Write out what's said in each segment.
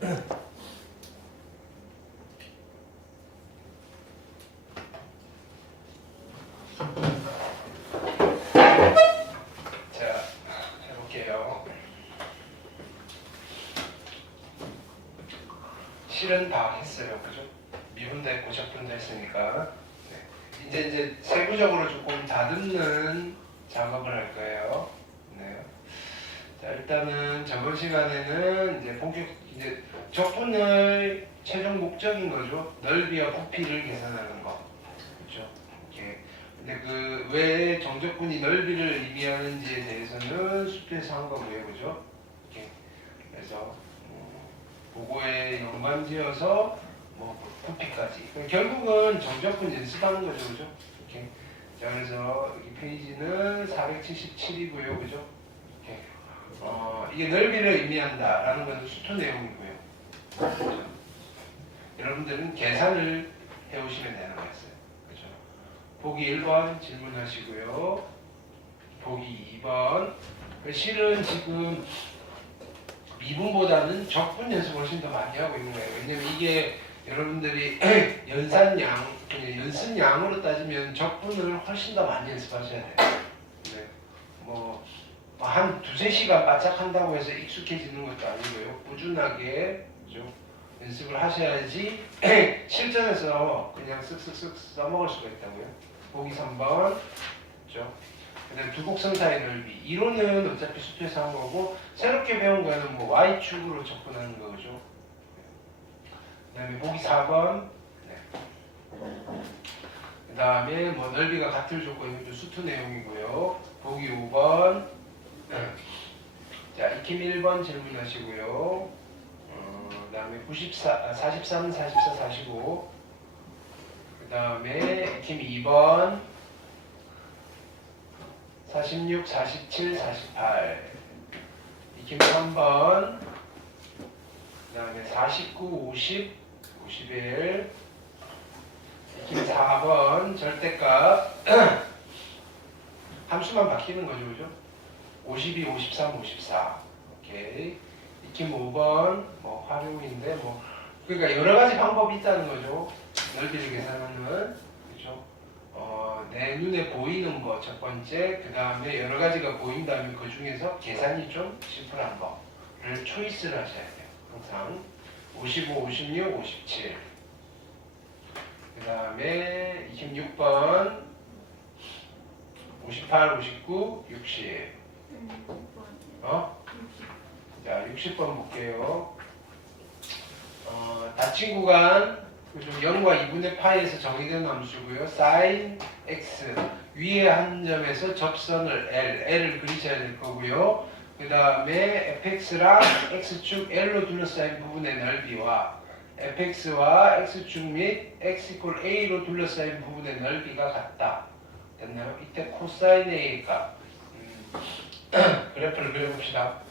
자, 해볼게요. 실은 다 했어요, 그죠? 미분도 했고 적분도 했으니까. 네. 이제 세부적으로 조금 다듬는 작업을 할 거예요. 네. 자, 일단은 저번 시간에는 이제 적분을 최종 목적인 거죠. 넓이와 부피를 계산하는 거. 그렇죠? 이렇게. 근데 그 왜 정적분이 넓이를 의미하는지에 대해서는 수표에서 한 거고요, 그죠? 이렇게. 그래서 그거에 연관지어서 뭐 부피까지. 결국은 정적분 연습하는 거죠, 그죠? 이렇게. 자, 그래서 이 페이지는 477이고요, 그죠? 이렇게. 이게 넓이를 의미한다라는 것은 수토 내용이고요. 그렇죠? 여러분들은 계산을 해오시면 되는 거였어요. 그렇죠? 보기 1번 질문하시고요. 보기 2번. 실은 지금 미분보다는 적분 연습을 훨씬 더 많이 하고 있는 거예요. 왜냐면 이게 여러분들이 연산량, 그냥 연습량으로 따지면 적분을 훨씬 더 많이 연습하셔야 돼요. 네. 한 두세 시간 바짝 한다고 해서 익숙해지는 것도 아니고요. 꾸준하게 그죠? 연습을 하셔야지 실전에서 그냥 쓱쓱쓱 써먹을 수가 있다고요. 보기 3번. 그죠? 그다음 두곡선사의 넓이. 이론은 어차피 수표에서 한 거고 새롭게 배운 거는 뭐 Y축으로 접근하는 거죠. 그 다음에 보기 4번. 네. 그 다음에 뭐 넓이가 같을 조건이 수투 내용이고요. 보기 5번. 자, 익힘 1번 질문하시고요. 그 다음에 43, 44, 45. 그 다음에 익힘 2번. 46, 47, 48. 익힘 3번. 그 다음에 49, 50, 51. 익힘 4번. 절대값. 함수만 바뀌는 거죠, 그죠? 52, 53, 54. 오케이. 익힘 5번. 뭐 활용인데 그러니까 여러 가지 방법이 있다는 거죠. 넓이를 계산하는. 그죠? 내 눈에 보이는 거 첫 번째, 그 다음에 여러 가지가 보인다면 그 중에서 계산이 좀 심플한 거를 초이스를 하셔야 돼요. 항상 55, 56, 57. 그 다음에 26번 58, 59, 60. 자, 60번 볼게요. 닫힌 구간 0과 2분의 파이에서 정의된 함수고요. sin x 위에 한 점에서 접선을 L을 그리셔야 될 거고요. 그 다음에 fx랑 x축 L로 둘러싸인 부분의 넓이와 fx와 x축 및 x = a로 둘러싸인 부분의 넓이가 같다. 됐나요? 이때 코사인 a 값 그래프를 그려봅시다.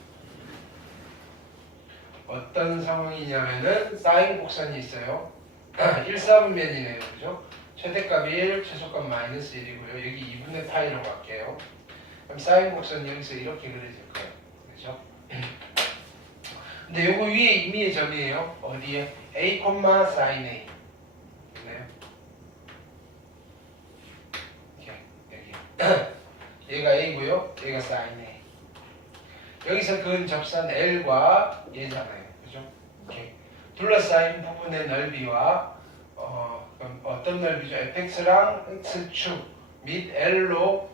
어떤 상황이냐면은 사인 곡선이 있어요. 1사분면이네요. 그죠? 최대값 1, 최소값 마이너스 1이고요. 여기 2분의 파이로 갈게요. 그럼 사인 곡선이 여기서 이렇게 그려질 거예요. 그죠? 근데 요거 위에 임의의 점이에요. 어디에? a, sin a. 됐나요? 여기. 얘가 a고요. 얘가 sin a. 여기서 그은 접선 L과 얘잖아요. 그죠? 이렇게. 둘러싸인 부분의 넓이와 그럼 어떤 넓이죠? fx랑 x축 및 L로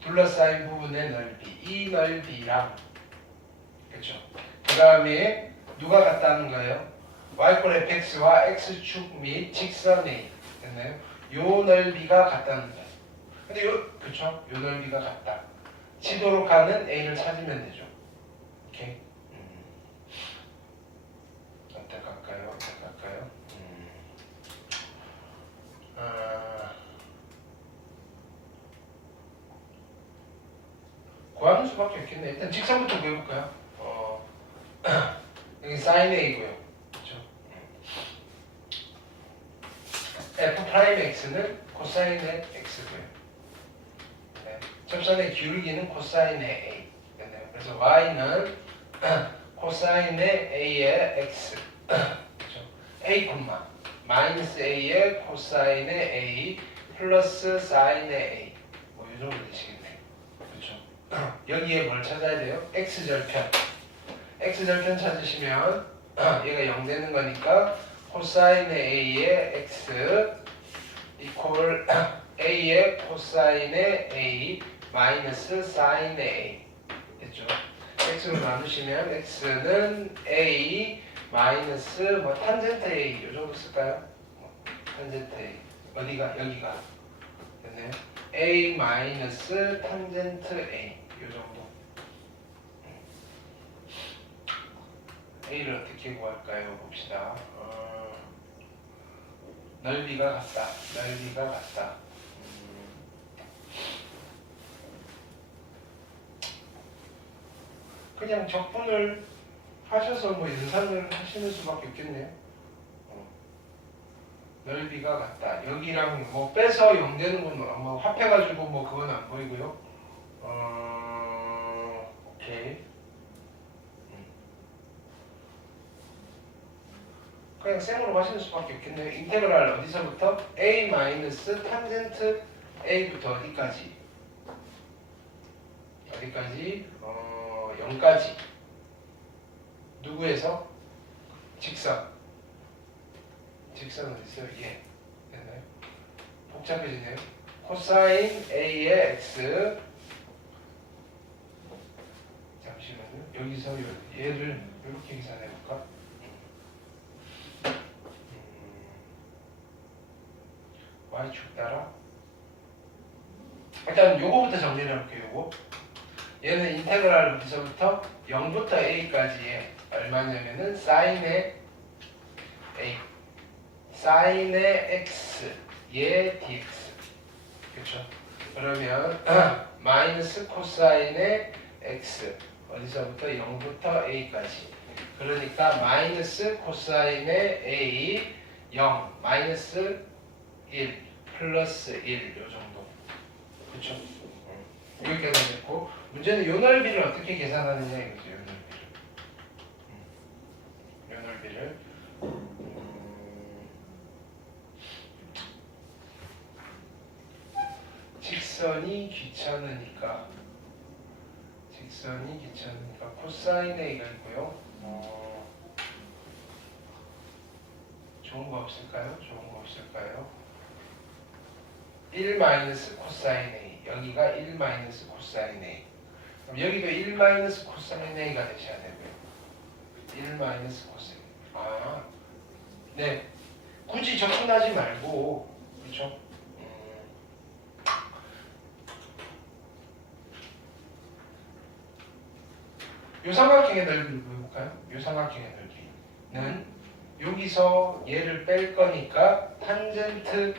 둘러싸인 부분의 넓이. 이 넓이랑 그렇죠? 그 다음에 누가 같다는 거예요? y = fx와 x축 및 직선 A. 됐나요? 요 넓이가 같다는 거예요. 근데 그쵸? 요 넓이가 같다. 지도로 가는 A를 찾으면 되죠. 오케이. 어떡할까요? 구하는 수밖에 없겠네. 일단 직선부터 구해볼까요? 여기 sin a고요. 그렇죠? f'x는 코사인의 x고요. 네. 접선의 기울기는 코사인의 a. 그래서 y는 코사인의 a의 x. 그렇죠? A 콤마 마이너스 A의 코사인의 A 플러스 사인의 A 뭐 이 정도 되시겠네요. 그렇죠? 여기에 뭘 찾아야 돼요? X절편. X절편 찾으시면 얘가 0 되는 거니까 코사인의 A의 X 이퀄 A의 코사인의 A 마이너스 사인의 A 됐죠? X로 나누시면 X는 A 마이너스 뭐 탄젠트 A 이 정도 쓸까요? 탄젠트 A 어디가? 여기가 됐네요. A 마이너스 탄젠트 A 이 정도. A를 어떻게 구할까요? 봅시다. 넓이가 같다. 넓이가 같다. 그냥 적분을 하셔서 뭐 연산을 하시는 수밖에 없겠네요. 넓이가 같다. 여기랑 뭐 빼서 0 되는 건 뭐 합해가지고 뭐 그건 안 보이고요. 오케이. 그냥 생으로 하시는 수밖에 없겠네요. 인테그랄 어디서부터? A 마이너스 탄젠트 A부터 어디까지? 어디까지? 0까지. 누구에서? 직선. 직선 어디 있어요? 예. 됐나요? 복잡해지네요. 코사인 A의 X. 잠시만요. 여기서 얘를 이렇게 계산해볼까? Y축 따라. 일단 요거부터 정리를 해볼게요. 요거. 얘는 인테그랄 어디서부터? 0부터 A까지의 얼마냐면은 사인의 A 사인의 X 얘 dx 그렇죠? 그러면 마이너스 코사인의 X 어디서부터? 0부터 A까지 그러니까 마이너스 코사인의 A 0 마이너스 1 플러스 1 요 정도 그렇죠? 이렇게 계산됐고 문제는 요 넓이를 어떻게 계산하느냐 이거죠. 요 넓이를 직선이 귀찮으니까 코사인 A가 있고요. 좋은 거 없을까요? 1 마이너스 코사인 A 여기가 1 마이너스 코사인 A 그럼 여기도 1 마이너스 코사인 A가 되셔야 되고요. 1 마이너스 코사인 네 굳이 접근하지 말고 그렇죠? 요 삼각형의 넓이를 보여볼까요? 요 삼각형의 넓이는 여기서 얘를 뺄 거니까 탄젠트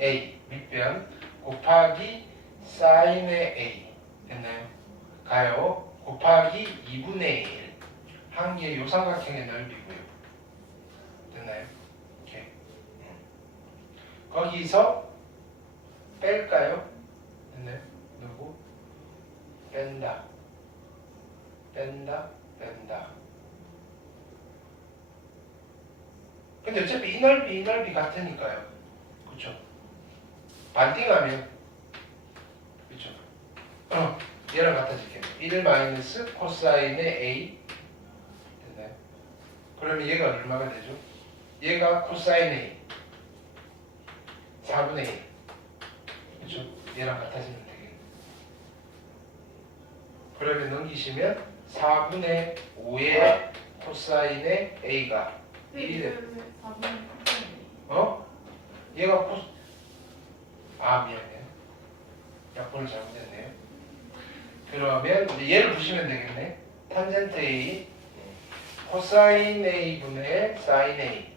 A 밑변 곱하기 사인의 A 됐나요? 가요 곱하기 2분의 1 한 개 요 삼각형의 넓이고요. 됐나요? 이렇게 거기서 뺄까요? 됐나요? 누구? 뺀다. 근데 어차피 이 넓이 같으니까요. 그쵸? 반띵하면 그쵸? 얘랑 같아지겠네요. 1 마이너스 코사인의 A 됐나요? 그러면 얘가 얼마가 되죠? 얘가 코사인 A 4분의 1 그쵸? 얘랑 같아지면 되겠네요. 그러면 넘기시면 4분의 5의 코사인의 A가 1이 얘가 미안해요. 약분을 잘못했네요. 그러면 이제 얘를 보시면 되겠네. 탄젠트 A 코사인 A분의 사인 A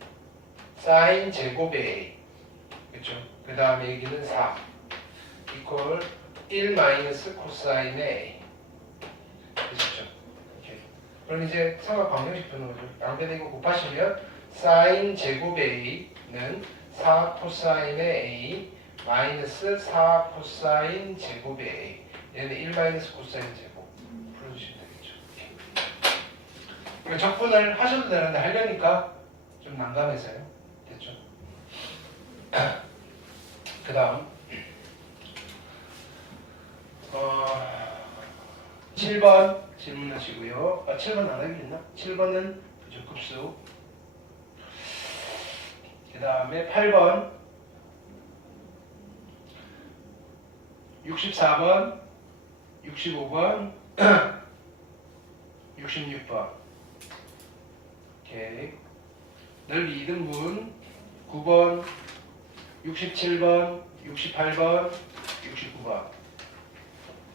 사인 제곱의 A 그쵸? 그 다음에 여기는 4 이퀄 1 마이너스 코사인의 A 되셨죠? 그럼 이제 삼각 방정식 푸는 거죠. 양변되고 곱하시면 사인 제곱의 A는 4 코사인의 A 마이너스 4 코사인 제곱의 A 얘는 1 마이너스 코사인 제곱 풀어주시면 되겠죠. 그러니까 적분을 하셔도 되는데 하려니까 좀 난감해서요. 됐죠? 그 다음 7번 질문하시고요. 7번 안 하기로 했나? 7번은 그죠, 급수. 그 다음에 8번 64번 65번 66번 오케이. 넓이 2등분 9번 67번 68번 69번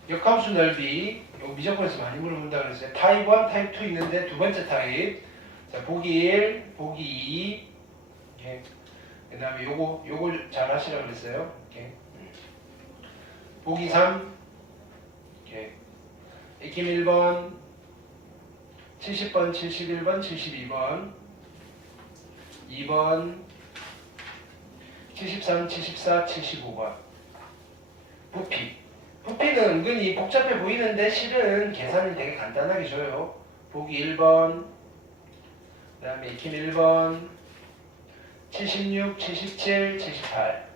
역함수 넓이 요 미적분에서 많이 물어본다 그랬어요. 타입 1, 타입 2 있는데 두 번째 타입. 자, 보기 1, 보기 2. 오케이. 그 다음에 요거 잘 하시라고 그랬어요. 오케이. 보기 3. 오케이. 익힘 1번 70번, 71번, 72번 2번 73, 74, 75번 부피. 부피는 은근히 복잡해 보이는데 실은 계산이 되게 간단하게 줘요. 보기 1번 그 다음에 익힘 1번 76, 77, 78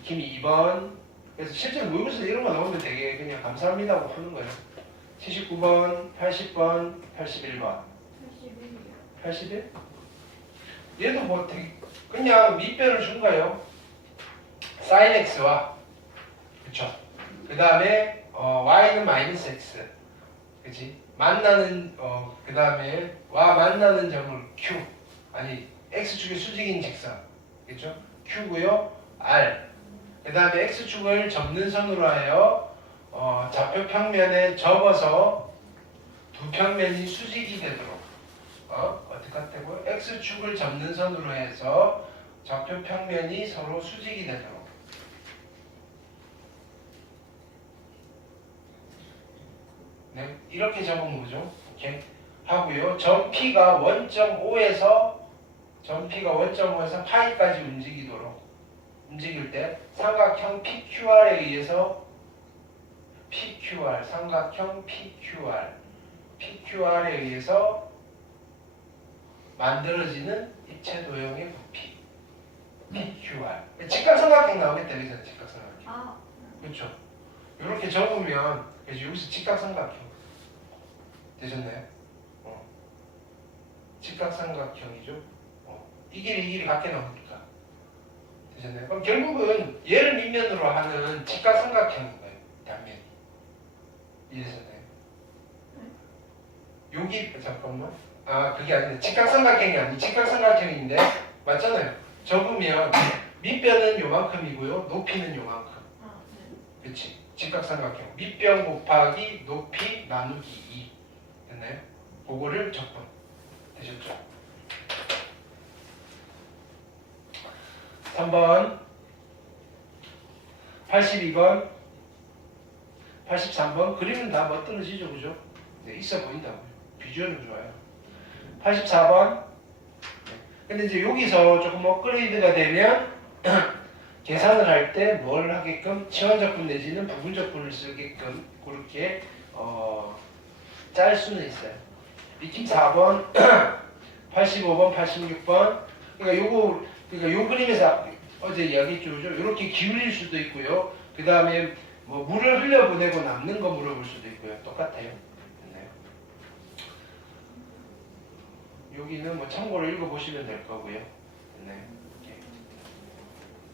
익힘 2번. 그래서 실제로 모의고사 이런 거 나오면 되게 그냥 감사합니다 하고 하는 거예요. 79번, 80번, 81번 81? 얘도 뭐 되게 그냥 밑변을 준 거예요. sin x와 그쵸. 그 다음에 y는 마이너스 x 그치. 만나는 그 다음에 와 만나는 점을 q 아니 x축의 수직인 직선 그쵸. q고요. r 그 다음에 x축을 접는 선으로 하여 좌표 평면에 접어서 두 평면이 수직이 되도록 어떻게 하다고요? x축을 접는 선으로 해서 좌표 평면이 서로 수직이 되도록 네, 이렇게 적은 거죠. 이렇게 하고요. 점 P가 원점 5에서 파이까지 움직일 때 삼각형 PQR에 의해서 삼각형 PQR에 의해서 만들어지는 입체 도형의 부피 PQR. 직각삼각형 나오겠다 그잖아요. 직각삼각형. 그렇죠. 이렇게 적으면 여기서 직각삼각형 되셨나요? 직각삼각형이죠. 이 길이 같게 나오니까 되셨나요? 그럼 결국은 얘를 밑면으로 하는 직각삼각형인 거예요. 단면이. 이해하셨나요? 여기 잠깐만. 그게 아니라 직각삼각형이 아니 직각삼각형인데 맞잖아요. 적으면 밑변은 요만큼이고요. 높이는 요만큼. 그렇지. 직각삼각형. 밑변 곱하기 높이 나누기 2. 됐나요? 그거를 적분. 되셨죠? 3번 82번 83번 그림은 다 멋들어지죠. 그죠? 네, 있어 보인다고요. 비주얼은 좋아요. 84번 근데 이제 여기서 조금 업그레이드가 되면 계산을 할 때 뭘 하게끔 치환적분 내지는 부분적분을 쓰게끔 그렇게 짤 수는 있어요. 익힘 4번 85번 86번 그러니까 요 그림에서 어제 이야기했죠. 이렇게 기울일 수도 있고요. 그 다음에 뭐 물을 흘려보내고 남는 거 물어볼 수도 있고요. 똑같아요. 됐나요? 여기는 뭐 참고로 읽어보시면 될 거고요. 됐나요?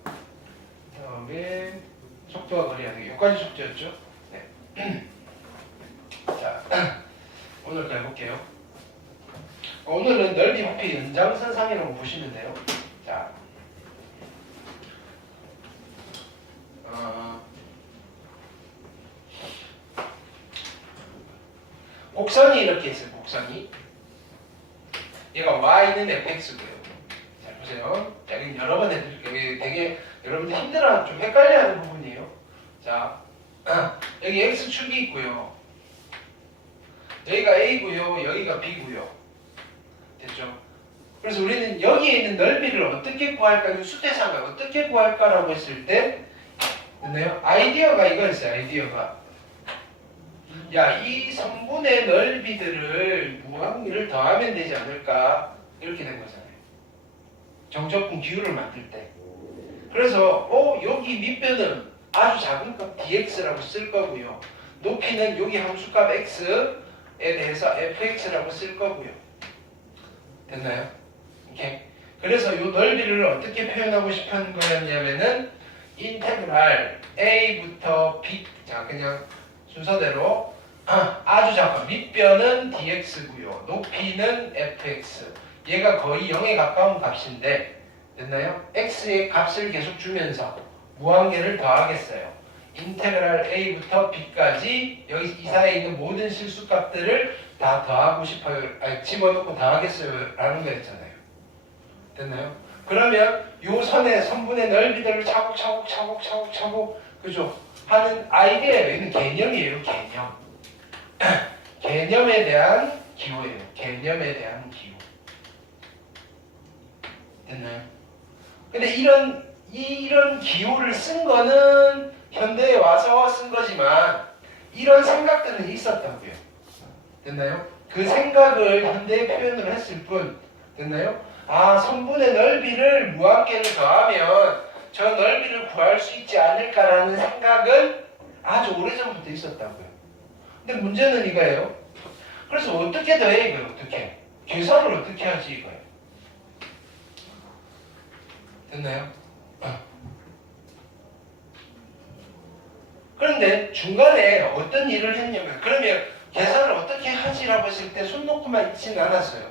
그 다음에 속도와 거리하기. 여기까지 숙제였죠? 네. 자, 오늘 또 해볼게요. 오늘은 넓이 부피 연장선상이라고 보시면 돼요. 자, 곡선이 이렇게 있어요. 곡선이. 얘가 y는 fx고요. 잘 보세요. 여기 여러 번 해드릴게요. 되게 여러분들 힘들어 좀 헷갈려하는 부분이에요. 자, 여기 x축이 있고요. 여기가 a고요. 여기가 b고요. 됐죠? 그래서 우리는 여기에 있는 넓이를 어떻게 구할까? 수태상을 어떻게 구할까라고 했을 때 됐나요? 아이디어가 이거였어요. 아이디어가 야, 이 선분의 넓이들을 무한기를 더하면 되지 않을까? 이렇게 된 거잖아요. 정적분 기울을 만들 때. 그래서 여기 밑변은 아주 작은 값 dx라고 쓸 거고요. 높이는 여기 함수값 x에 대해서 fx라고 쓸 거고요. 됐나요? 오케이. 그래서 이 넓이를 어떻게 표현하고 싶은 거였냐면은 인테그랄 a부터 b, 자 그냥 순서대로 아주 작은 밑변은 dx고요. 높이는 fx. 얘가 거의 0에 가까운 값인데 됐나요? x의 값을 계속 주면서 무한계를 더하겠어요. 인테그랄 a부터 b까지 여기 이 사이에 있는 모든 실수값들을 다 더하고 싶어요. 아니, 집어넣고 더하겠어요 라는 거였잖아요. 됐나요? 그러면 요 선의 선분의 넓이들을 차곡차곡 그죠? 하는 아이디어예요. 이는 개념이에요. 개념. 개념에 대한 기호예요. 개념에 대한 기호. 됐나요? 근데 이런 기호를 쓴 거는 현대에 와서 쓴 거지만 이런 생각들은 있었다고요. 됐나요? 그 생각을 현대에 표현을 했을 뿐. 됐나요? 아, 선분의 넓이를 무한계를 더하면 저 넓이를 구할 수 있지 않을까라는 생각은 아주 오래전부터 있었다고요. 근데 문제는 이거예요. 그래서 어떻게 더해 이거예요? 어떻게? 계산을 어떻게 하지 이거예요? 됐나요? 그런데 중간에 어떤 일을 했냐면 그러면 계산을 어떻게 하지라고 했을 때 손 놓고만 있지는 않았어요.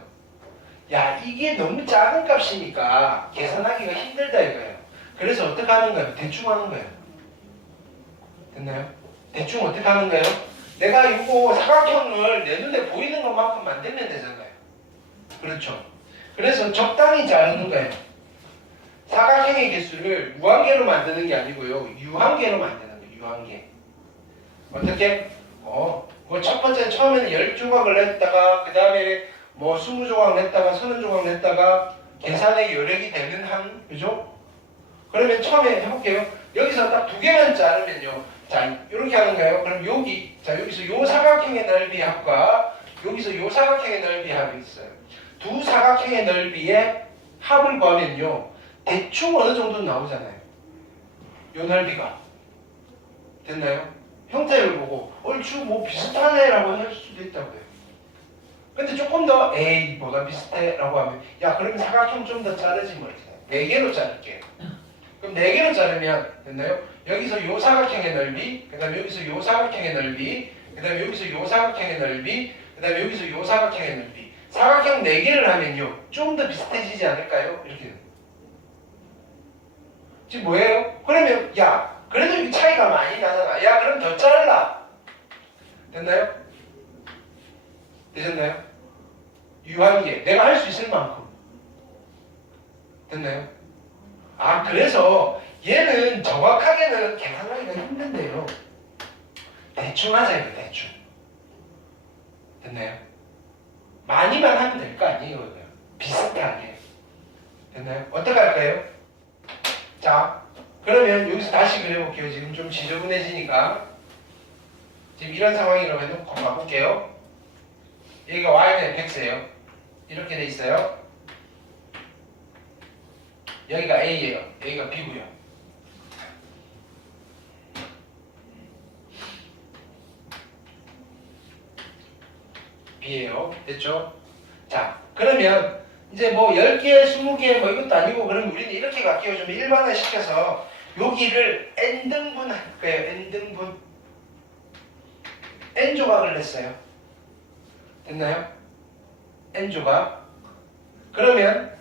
야, 이게 너무 작은 값이니까 계산하기가 힘들다 이거예요. 그래서 어떻게 하는 거예요? 대충 하는 거예요. 됐나요? 대충 어떻게 하는 거예요? 내가 이거 사각형을 내 눈에 보이는 것만큼 만들면 되잖아요. 그렇죠? 그래서 적당히 자르는 거예요. 사각형의 개수를 무한계로 만드는 게 아니고요. 유한계로 만드는 거예요. 유한계. 어떻게? 뭐 첫 번째 처음에는 10조각을 냈다가 그 다음에 뭐 20조각 냈다가 30조각 냈다가 계산의 여력이 되는 한, 그죠? 그러면 처음에 해볼게요. 여기서 딱 두 개만 자르면요. 자, 이렇게 하는 거예요. 그럼 여기서 요 사각형의 넓이 합과 여기서 요 사각형의 넓이 합이 있어요. 두 사각형의 넓이의 합을 구하면요. 대충 어느 정도 나오잖아요. 요 넓이가. 됐나요? 형태를 보고 얼추 뭐 비슷하네라고 할 수도 있다고요. 근데 조금 더 에이 뭐가 비슷해라고 하면 야 그러면 사각형 좀 더 자르지 뭐 이렇게 4개로 자를게요. 그럼 4개로 자르면 됐나요? 여기서 요 사각형의 넓이, 그 다음에 여기서 요 사각형의 넓이, 그 다음에 여기서 요 사각형의 넓이, 그 다음에 여기서 요 사각형의 넓이. 사각형 4개를 하면요 좀 더 비슷해지지 않을까요? 이렇게. 지금 뭐예요? 그러면 야 그래도 이 차이가 많이 나잖아. 야 그럼 더 잘라. 됐나요? 되셨나요? 유한계. 내가 할 수 있을 만큼. 됐나요? 아 그래서 얘는 정확하게는 계산하기가 힘든데요. 대충 하자요. 대충. 됐나요? 많이만 하면 될 거 아니에요. 비슷하게. 됐나요? 어떻게 할까요? 자 그러면 여기서 다시 그려볼게요. 지금 좀 지저분해지니까. 지금 이런 상황이라고 해놓고 가볼게요. 여기가 y는 fx예요. 이렇게 돼 있어요. 여기가 a예요. 여기가 b고요. b예요. 됐죠? 자, 그러면 이제 뭐 10개, 20개 뭐 이것도 아니고 그러면 우리는 이렇게 갈게요. 좀 일반화 시켜서 여기를 n등분 할 거예요. n등분. n조각을 냈어요. 됐나요? n조각. 그러면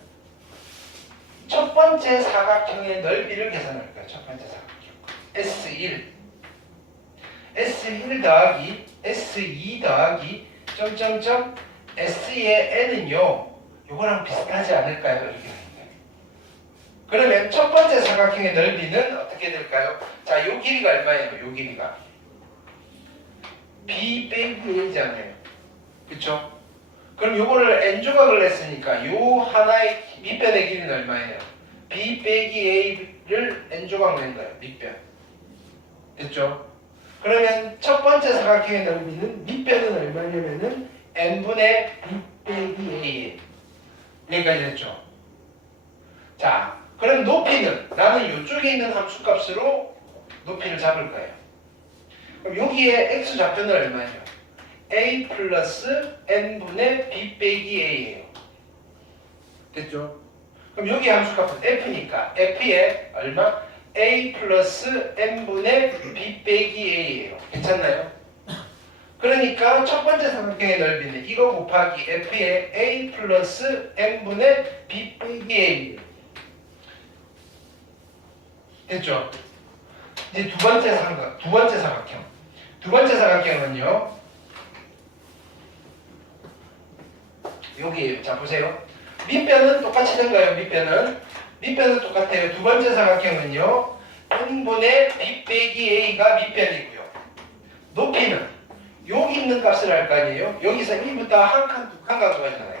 첫 번째 사각형의 넓이를 계산할 거예요. 첫 번째 사각형. S1 더하기 S2 더하기 점점점 S의 n은요. 요거랑 비슷하지 않을까요? 이렇게 되는 거예요. 그러면 첫 번째 사각형의 넓이는 어떻게 될까요? 자, 요 길이가 얼마예요? 요 길이가 B 빼기 A잖아요. 그쵸? 그럼 요거를 n조각을 냈으니까 요 하나의 밑변의 길이는 얼마예요? B 빼기 A를 n조각 낸 거예요. 밑변. 됐죠? 그러면 첫 번째 사각형의 넓이는 밑변은 얼마냐면은 n분의 b 빼기 a 여기까지 됐죠. 자, 그럼 높이는 나는 이쪽에 있는 함수값으로 높이를 잡을 거예요. 그럼 여기에 x 좌표는 얼마예요? a 플러스 n분의 b 빼기 a예요. 됐죠? 그럼 여기 함수값은 f니까 f에 얼마? a 플러스 n분의 b 빼기 a예요. 괜찮나요? 그러니까 첫 번째 삼각형의 넓이는 이거 곱하기 f의 a 플러스 n분의 b 빼기 a예요. 됐죠? 이제 두 번째 사각형. 두 번째 사각형은요. 여기에요. 자, 보세요. 밑변은 똑같이 된 거예요. 밑변은 똑같아요. 두 번째 사각형은요. n분의 b 빼기 a가 밑변이고요. 높이는 여기 있는 값을 할 거 아니에요. 여기서 1부터 한 칸, 두 칸 가져가잖아요.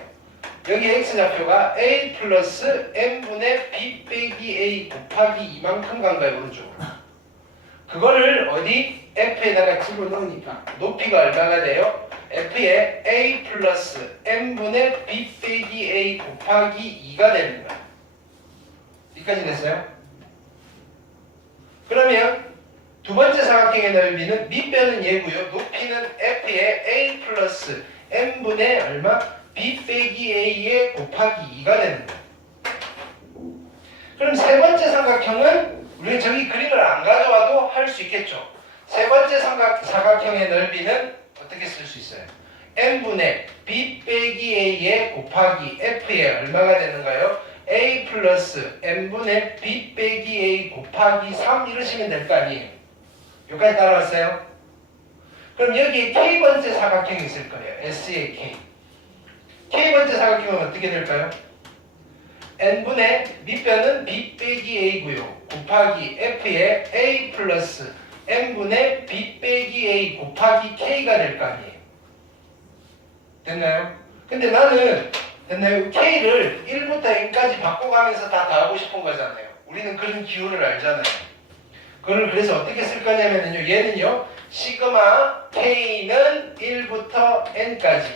여기 x좌표가 a 플러스 n분의 b 빼기 a 곱하기 이만큼 간 거예요. 오른쪽으로. 그거를 어디? f에다가 집어넣으니까 높이가 얼마가 돼요? f에 a 플러스 n분의 b 빼기 a 곱하기 2가 되는 거예요. 여기까지 됐어요? 그러면 두 번째 사각형의 넓이는 밑변은 얘고요. 높이는 f에 a 플러스 n분의 얼마? b 빼기 a의 곱하기 2가 되는 거예요. 그럼 세 번째 삼각형은 우리가 저기 그림을 안 가져와도 할 수 있겠죠. 세 번째 사각형의 넓이는 어떻게 쓸 수 있어요? n분의 b 빼기 a의 곱하기 f에 얼마가 되는가요? a 플러스 n분의 b 빼기 a 곱하기 3 이러시면 될 거 아니에요. 여기까지 따라왔어요? 그럼 여기에 k번째 사각형이 있을 거예요. S의 k. k번째 사각형은 어떻게 될까요? n분의 밑변은 b 빼기 a고요. 곱하기 f에 a 플러스 n분의 b 빼기 a 곱하기 k가 될 거 아니에요. 됐나요? 근데 나는 됐나요? k를 1부터 n까지 바꿔가면서 다 더하고 싶은 거잖아요. 우리는 그런 기호를 알잖아요. 그걸 그래서 어떻게 쓸 거냐면요. 얘는요. 시그마 k는 1부터 n까지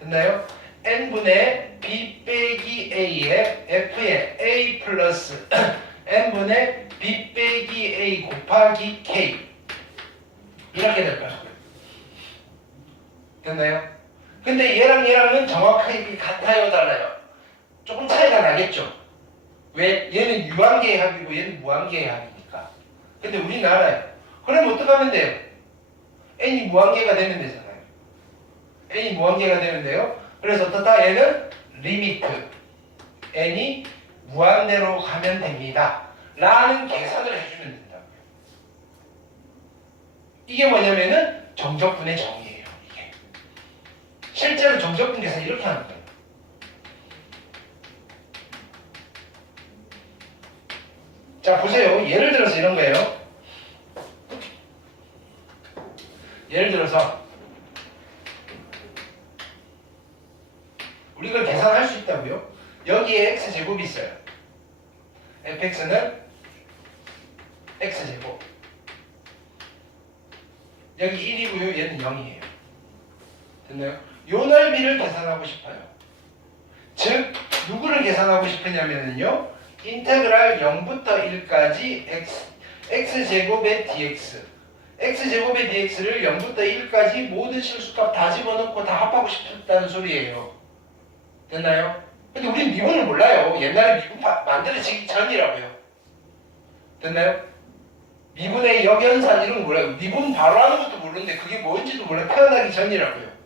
됐나요? n분의 b 빼기 a에 f에 a 플러스 n분의 b 빼기 a 곱하기 k 이렇게 될 거예요. 됐나요? 근데 얘랑은 정확하게 같아요, 달라요? 조금 차이가 나겠죠? 왜? 얘는 유한계의 합이고 얘는 무한계의 합이니까. 근데 우리는 알아요. 그럼 어떻게 하면 돼요? n이 무한계가 되면 되잖아요. n이 무한계가 되면 돼요. 그래서 어떻다? 얘는 리미트 n이 무한대로 가면 됩니다. 라는 계산을 해주면 된다고요. 이게 뭐냐면은 정적분의 정의예요. 이게. 실제로 정적분 계산 이렇게 하는 거예요. 자, 보세요. 예를 들어서 이런 거예요. 예를 들어서 우리가 계산할 수 있다고요? 여기에 x제곱이 있어요. fx는 x제곱. 여기 1이고요. 얘는 0이에요. 됐나요? 요 넓이를 계산하고 싶어요. 즉 누구를 계산하고 싶으냐면요. 인테그랄 0부터 1까지 x제곱의 dx x제곱의 dx를 0부터 1까지 모든 실수값 다 집어넣고 다 합하고 싶다는 소리예요. 됐나요? 근데 우린 미분을 몰라요. 옛날에 미분 만들어지기 전이라고요. 됐나요? 미분의 역연산 이런 거 몰라요. 미분 바로 하는 것도 모르는데 그게 뭔지도 몰라요. 태어나기 전이라고요.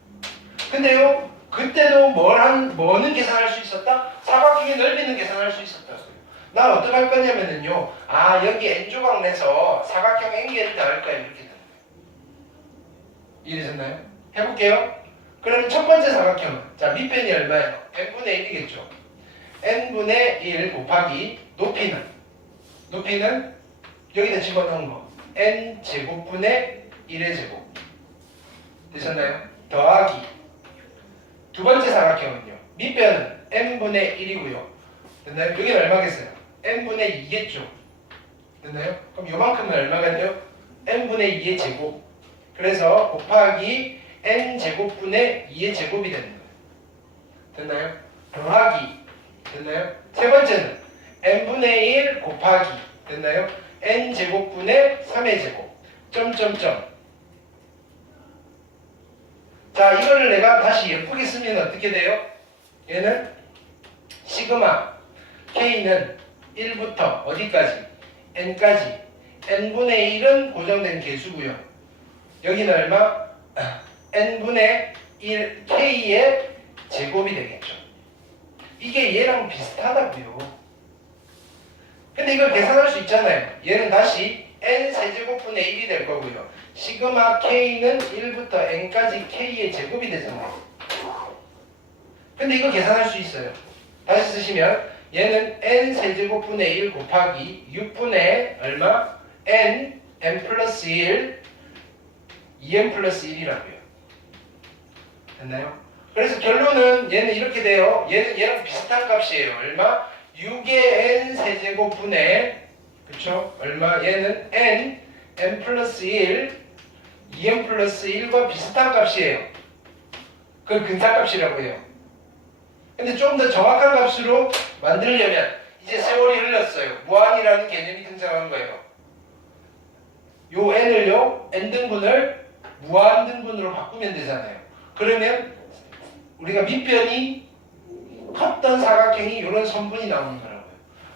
근데요, 그때도 뭐는 계산할 수 있었다? 사각형의 넓이는 계산할 수 있었다고요. 난 어떻게 할 거냐면요. 아, 여기 n조각 내서 사각형 n개를 더할 거야. 이렇게 되는 거예요. 이해되셨나요? 해볼게요. 그럼 첫 번째 사각형은 자, 밑변이 얼마예요? n분의 1이겠죠. n분의 1 곱하기 높이는 여기다 집어넣은 거 n제곱분의 1의 제곱 되셨나요? 더하기 두 번째 사각형은요. 밑변은 n분의 1이고요. 됐나요? 여기는 얼마겠어요? n분의 2겠죠. 됐나요? 그럼 요만큼은 얼마가 돼요? n분의 2의 제곱. 그래서 곱하기 n제곱분의 2의 제곱이 되는 거예요. 됐나요? 더하기. 됐나요? 세 번째는 n분의 1 곱하기. 됐나요? n제곱분의 3의 제곱. 점점점. 자, 이거를 내가 다시 예쁘게 쓰면 어떻게 돼요? 얘는 시그마 k는 1부터 어디까지? n까지. n분의 1은 고정된 개수고요. 여기는 얼마? n분의 1 k의 제곱이 되겠죠. 이게 얘랑 비슷하다고요. 근데 이걸 계산할 수 있잖아요. 얘는 다시 n 세제곱분의 1이 될 거고요. 시그마 k는 1부터 n까지 k의 제곱이 되잖아요. 근데 이거 계산할 수 있어요. 다시 쓰시면 얘는 n 세제곱분의 1 곱하기 6분의 얼마? n 플러스 1 2n 플러스 1이라고요. 됐나요? 그래서 결론은 얘는 이렇게 돼요. 얘는 얘랑 비슷한 값이에요. 얼마? 6의 n 세제곱분의 그쵸? 얼마? 얘는 n 플러스 1 2n 플러스 1과 비슷한 값이에요. 그걸 근사값이라고 해요. 근데 좀 더 정확한 값으로 만들려면 이제 세월이 흘렀어요. 무한이라는 개념이 등장한 거예요. 요 n을요, n등분을 무한등분으로 바꾸면 되잖아요. 그러면 우리가 밑변이 컸던 사각형이 이런 선분이 나오는 거라고요.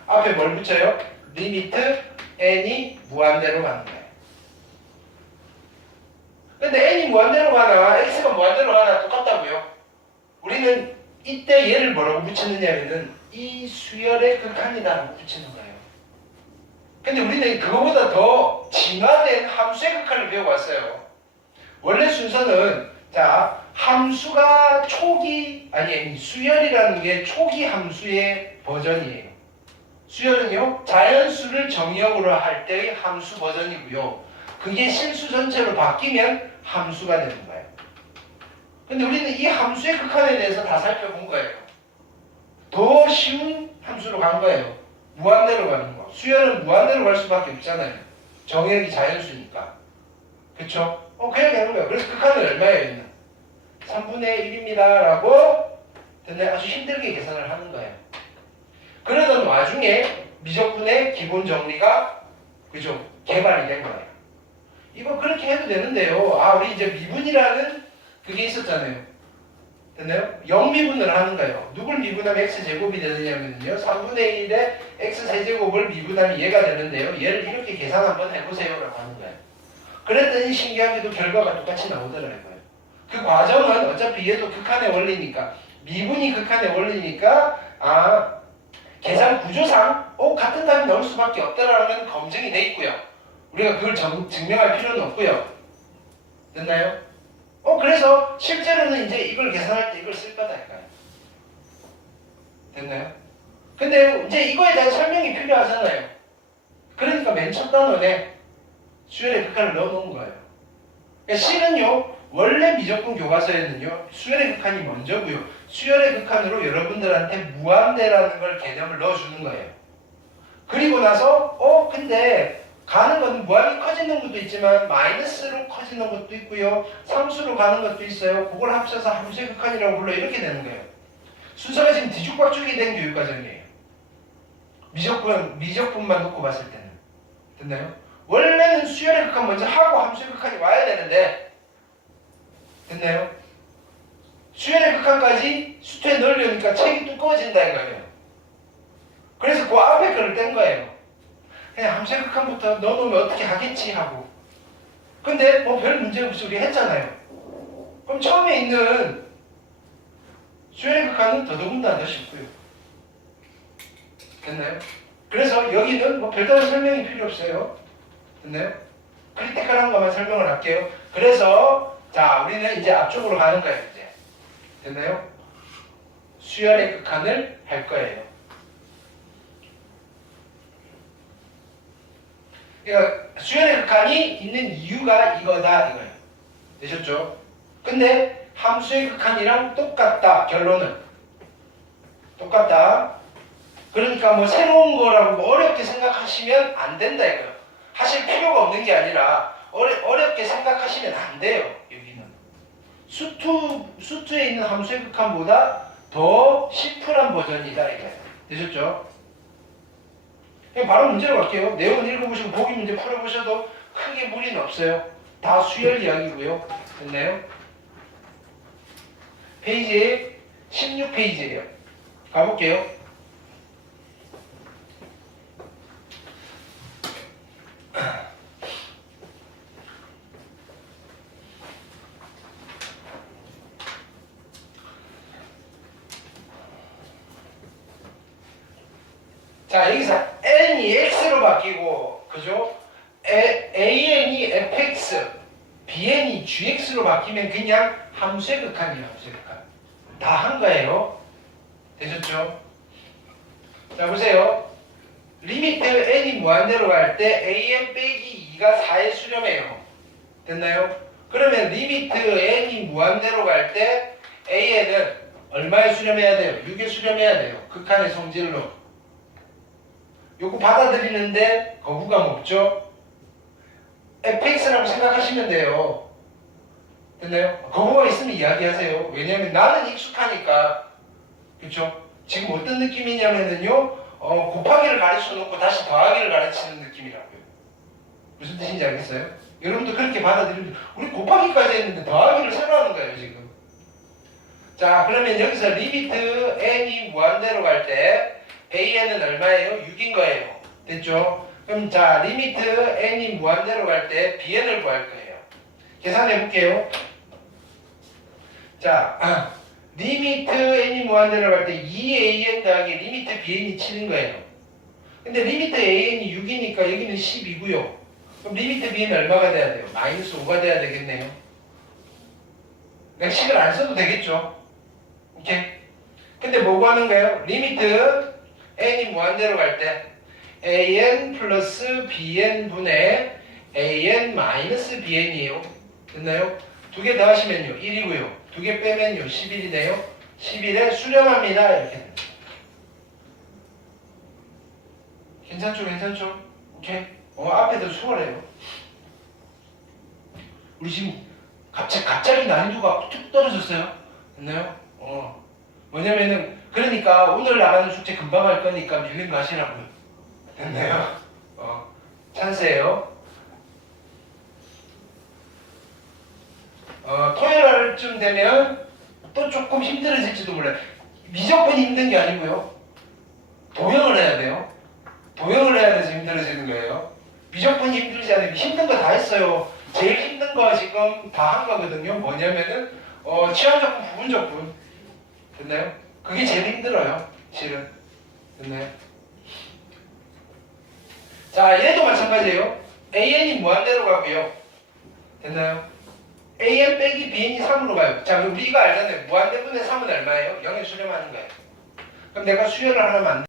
앞에 뭘 붙여요? 리미트 n이 무한대로 가는 거예요. 근데 n이 무한대로 가나 x가 무한대로 가나 똑같다고요. 우리는 이때 얘를 뭐라고 붙이느냐면은 이 수열의 극한이다라고 붙이는 거예요. 근데 우리는 그거보다 더 진화된 함수의 극한을 배워왔어요. 원래 순서는 자 함수가 초기 아니 수열이라는 게 초기 함수의 버전이에요. 수열은요 자연수를 정의역으로 할 때의 함수 버전이고요. 그게 실수 전체로 바뀌면 함수가 되는 거예요. 근데 우리는 이 함수의 극한에 대해서 다 살펴본 거예요. 더 쉬운 함수로 간 거예요. 무한대로 가는 거. 수열은 무한대로 갈 수밖에 없잖아요. 정의역이 자연수니까. 그쵸? 그냥 되는 거예요. 그래서 극한은 얼마예요? 얘는? 3분의 1입니다. 라고 아주 힘들게 계산을 하는 거예요. 그러던 와중에 미적분의 기본 정리가 그죠? 개발이 된 거예요. 이거 그렇게 해도 되는데요. 우리 이제 미분이라는 그게 있었잖아요. 됐나요? 0미분을 하는 거예요. 누굴 미분하면 x제곱이 되느냐면요. 3분의 1에 x세제곱을 미분하면 얘가 되는데요. 얘를 이렇게 계산 한번 해보세요. 라고 하는 거예요. 그랬더니 신기하게도 결과가 똑같이 나오더라고요. 그 과정은 어차피 얘도 극한의 원리니까 미분이 극한의 원리니까 계산 구조상 같은 답이 나올 수밖에 없다라는 건 검증이 돼 있고요. 우리가 그걸 증명할 필요는 없고요. 됐나요? 그래서 실제로는 이제 이걸 계산할 때 이걸 쓸 거다 이거예요. 됐나요? 근데 이제 이거에 대한 설명이 필요하잖아요. 그러니까 맨 첫 단원에 수열의 극한을 넣어놓은 거예요. 그러니까 실은요 원래 미적분 교과서에는요 수열의 극한이 먼저고요. 수열의 극한으로 여러분들한테 무한대라는 걸 개념을 넣어주는 거예요. 그리고 나서 근데 가는 건 무한히 커지는 것도 있지만 마이너스로 커지는 것도 있고요. 상수로 가는 것도 있어요. 그걸 합쳐서 함수의 극한이라고 불러 이렇게 되는 거예요. 순서가 지금 뒤죽박죽이 된 교육과정이에요. 미적분만 놓고 봤을 때는. 됐나요? 원래는 수열의 극한 먼저 하고 함수의 극한이 와야 되는데 됐나요? 수열의 극한까지 수투에 넣으려니까 책이 두꺼워진다 이거예요. 그래서 그 앞에 글을 뗀 거예요. 그냥 함수의 극한부터 넣어놓으면 어떻게 하겠지 하고. 근데 별 문제 없이 우리 했잖아요. 그럼 처음에 있는 수열의 극한은 더더군다나 더 쉽고요. 됐나요? 그래서 여기는 별다른 설명이 필요 없어요. 됐나요? 크리티컬한 것만 설명을 할게요. 그래서 자 우리는 이제 앞쪽으로 가는 거예요. 이제 됐나요? 수열의 극한을 할 거예요. 그러니까 수열의 극한이 있는 이유가 이거다 이거예요. 되셨죠? 근데 함수의 극한이랑 똑같다. 결론은 똑같다. 그러니까 새로운 거라고 어렵게 생각하시면 안 된다 이거예요. 하실 필요가 없는 게 아니라 어렵게 생각하시면 안 돼요. 여기는 수투에 있는 함수의 극한보다 더 심플한 버전이다 이거예요. 되셨죠? 그냥 바로 문제로 갈게요. 내용은 읽어보시고 보기 문제 풀어보셔도 크게 무리는 없어요. 다 수열 이야기고요. 됐나요? 페이지 16페이지예요. 가볼게요. 자, 여기서 n이 x로 바뀌고, 그죠? an이 fx, bn이 gx로 바뀌면 그냥 함수의 극한이에요, 함수의 극한. 다 한 거예요. 되셨죠? 자, 보세요. 리미트 n이 무한대로 갈 때 an 빼기 2가 4에 수렴해요. 됐나요? 그러면 리미트 n이 무한대로 갈 때 an은 얼마에 수렴해야 돼요? 6에 수렴해야 돼요. 극한의 성질로. 요거 받아들이는데 거부감 없죠? fx라고 생각하시면 돼요. 됐나요? 거부감 있으면 이야기하세요. 왜냐면 나는 익숙하니까. 그쵸? 지금 어떤 느낌이냐면요, 곱하기를 가르쳐 놓고 다시 더하기를 가르치는 느낌이라고요. 무슨 뜻인지 알겠어요? 여러분도 그렇게 받아들이면, 우리 곱하기까지 했는데 더하기를 새로 하는 거예요, 지금. 자, 그러면 여기서 리미트 n이 무한대로 갈 때 an은 얼마예요? 6인 거예요. 됐죠? 그럼 자, 리미트 n이 무한대로 갈 때 bn을 구할 거예요. 계산해 볼게요. 자, 리미트 n이 무한대로 갈 때 2an 더하기 리미트 bn이 7인 거예요. 근데 리미트 an이 6이니까 여기는 10이고요. 그럼 리미트 b는 얼마가 돼야 돼요? 마이너스 5가 돼야 되겠네요. 내가 식을 안 써도 되겠죠? 오케이? 근데 뭐 구하는 거예요? 리미트 n이 무한대로 갈 때 an 플러스 bn 분의 an 마이너스 bn이에요. 됐나요? 두 개 더하시면요 1이고요. 두 개 빼면요 11이네요. 11에 수렴합니다. 이렇게 됩니다. 괜찮죠? 괜찮죠? 오케이? 앞에도 수월해요. 우리 지금 갑자기 난이도가 툭 떨어졌어요. 됐나요? 뭐냐면은 그러니까 오늘 나가는 숙제 금방 할 거니까 밀린 거 하시라고요. 됐나요? 찬스예요. 토요일쯤 되면 또 조금 힘들어질지도 몰라요. 미적분이 힘든 게 아니고요. 도형을 해야 돼요. 도형을 해야 돼서 힘들어지는 거예요. 미적분이 힘들지 않으면 힘든 거 다 했어요. 제일 힘든 거 지금 다 한 거거든요. 뭐냐면은 치환적분, 부분적분. 됐나요? 그게 제일 힘들어요. 실은. 됐나요? 자, 얘도 마찬가지예요. an이 무한대로 가고요. 됐나요? an 빼기 bn이 3으로 가요. 자, 그럼 우리가 알잖아요. 무한대분의 3은 얼마예요? 0에 수렴하는 거예요. 그럼 내가 수열을 하나만 안